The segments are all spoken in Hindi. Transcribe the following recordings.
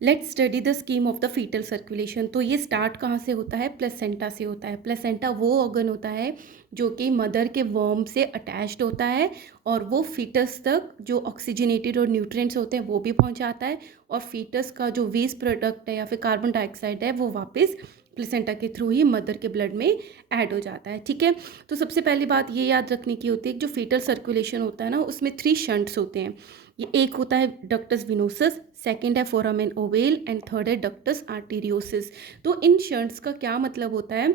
Let's study the scheme of the foetal circulation. तो ये स्टार्ट कहाँ से होता है? प्लेसेंटा से होता है। प्लेसेंटा वो ऑर्गन होता है जो कि मदर के वर्म से अटैच्ड होता है और वो फीटस तक जो ऑक्सीजनेटेड और न्यूट्रिएंट्स होते हैं वो भी पहुंचाता है, और फीटस का जो वेस्ट प्रोडक्ट है या फिर कार्बन डाइऑक्साइड है वो वापस प्लेसेंटा के थ्रू ही मदर के ब्लड में ऐड हो जाता है। ठीक है, तो सबसे पहली बात ये याद रखने की होती है कि जो फीटल सर्कुलेशन होता है ना, उसमें 3 शंट्स होते हैं। ये एक होता है डक्टस विनोसस, सेकंड है फोरामेन ओवेल एंड थर्ड है डक्टस आर्टेरियोसिस। तो इन शंट्स का क्या मतलब होता है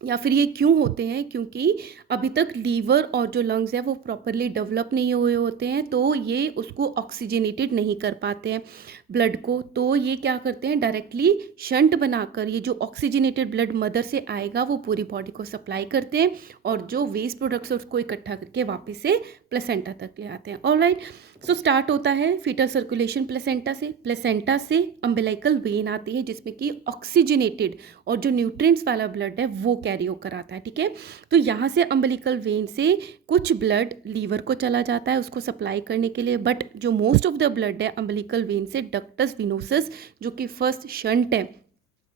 या फिर ये क्यों होते हैं? क्योंकि अभी तक लीवर और जो लंग्स है वो प्रॉपरली डेवलप नहीं हुए होते हैं, तो ये उसको ऑक्सीजनेटेड नहीं कर पाते हैं ब्लड को। तो ये क्या करते हैं, डायरेक्टली शंट बनाकर ये जो ऑक्सीजनेटेड ब्लड मदर से आएगा वो पूरी बॉडी को सप्लाई करते हैं, और जो वेस्ट प्रोडक्ट्स उसको इकट्ठा करके वापस से प्लेसेंटा तक ले आते हैं। ऑलराइट, सो स्टार्ट होता है फीटल सर्कुलेशन प्लेसेंटा से। प्लेसेंटा से अम्बिलिकल वेन आती है जिसमें कि ऑक्सीजनेटेड और जो न्यूट्रिएंट्स वाला ब्लड है वो कैरी होकर आता है। ठीक है, तो यहाँ से अम्बिलिकल वेन से कुछ ब्लड लीवर को चला जाता है उसको सप्लाई करने के लिए, बट जो मोस्ट ऑफ द ब्लड है अम्बिलिकल वेन से डक्टस विनोसस जो कि फर्स्ट शंट है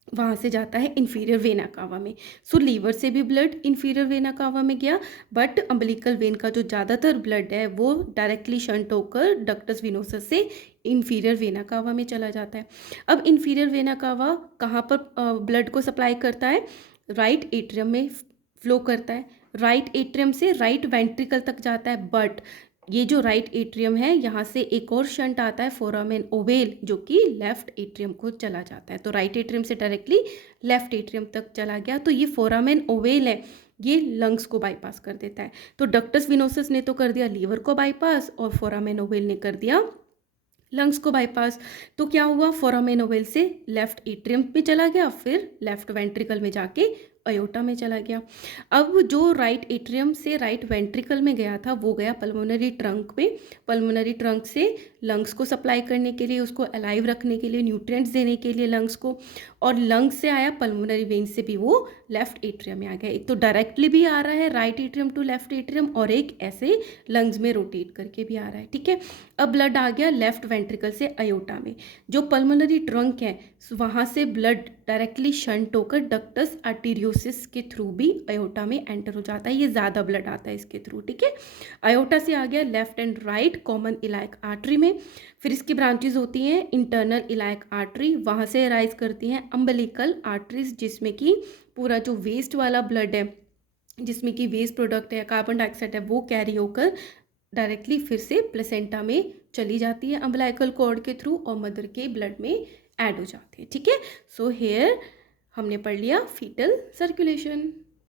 वहाँ से जाता है इन्फीरियर वेना कावा में। सो लीवर से भी ब्लड इन्फीरियर वेना कावा में गया, बट अम्बिलिकल वेन का जो ज़्यादातर ब्लड है वो डायरेक्टली शंट होकर डक्टस विनोसस से इन्फीरियर वेना कावा में चला जाता है। अब इन्फीरियर वेना कावा कहाँ पर ब्लड को सप्लाई करता है? राइट एट्रियम में फ्लो करता है, राइट एट्रियम से राइट वेंट्रिकल तक जाता है। बट ये जो राइट एट्रियम है यहाँ से एक और शंट आता है फोरामेन ओवेल जो कि लेफ्ट एट्रियम को चला जाता है। तो राइट एट्रियम से डायरेक्टली लेफ्ट एट्रियम तक चला गया। तो ये फोरामेन ओवेल है, ये लंग्स को बाईपास कर देता है। तो डक्टस विनोसस ने तो कर दिया लीवर को बाईपास और फोरामेन ओवेल ने कर दिया लंग्स को बाईपास। तो क्या हुआ, फोरामेन ओवेल से लेफ्ट एट्रियम में चला गया, फिर लेफ्ट वेंट्रिकल में जाके अयोटा में चला गया। अब जो राइट एट्रियम से राइट वेंट्रिकल में गया था वो गया पल्मोनरी ट्रंक में। पल्मोनरी ट्रंक से लंग्स को सप्लाई करने के लिए, उसको अलाइव रखने के लिए, न्यूट्रिएंट्स देने के लिए लंग्स को, और लंग्स से आया पल्मोनरी वेन से भी वो लेफ्ट एट्रियम में आ गया। एक तो डायरेक्टली भी आ रहा है right atrium to left atrium, और एक ऐसे लंग्स में रोटेट करके भी आ रहा है। ठीक है, अब ब्लड आ गया लेफ्ट वेंट्रिकल से अयोटा में। जो पल्मोनरी ट्रंक है वहाँ से ब्लड डायरेक्टली शंट होकर डक्टस आर्टेरियोसिस के थ्रू भी अयोटा में एंटर हो जाता है। ये ज़्यादा ब्लड आता है इसके थ्रू। ठीक है, अयोटा से आ गया left and right common iliac artery में। फिर इसकी ब्रांचेज होती हैं इंटरनल इलाइक आर्टरी, वहाँ से राइज करती हैं अम्बिलिकल आर्टरीज जिसमें कि पूरा जो वेस्ट वाला ब्लड है, जिसमें कि वेस्ट प्रोडक्ट है कार्बन डाइऑक्साइड है वो कैरी होकर डायरेक्टली फिर से प्लेसेंटा में चली जाती है अम्बिलिकल कॉर्ड के थ्रू और मदर के ब्लड में ऐड हो जाती है। ठीक है, सो हेयर हमने पढ़ लिया फीटल सर्कुलेशन।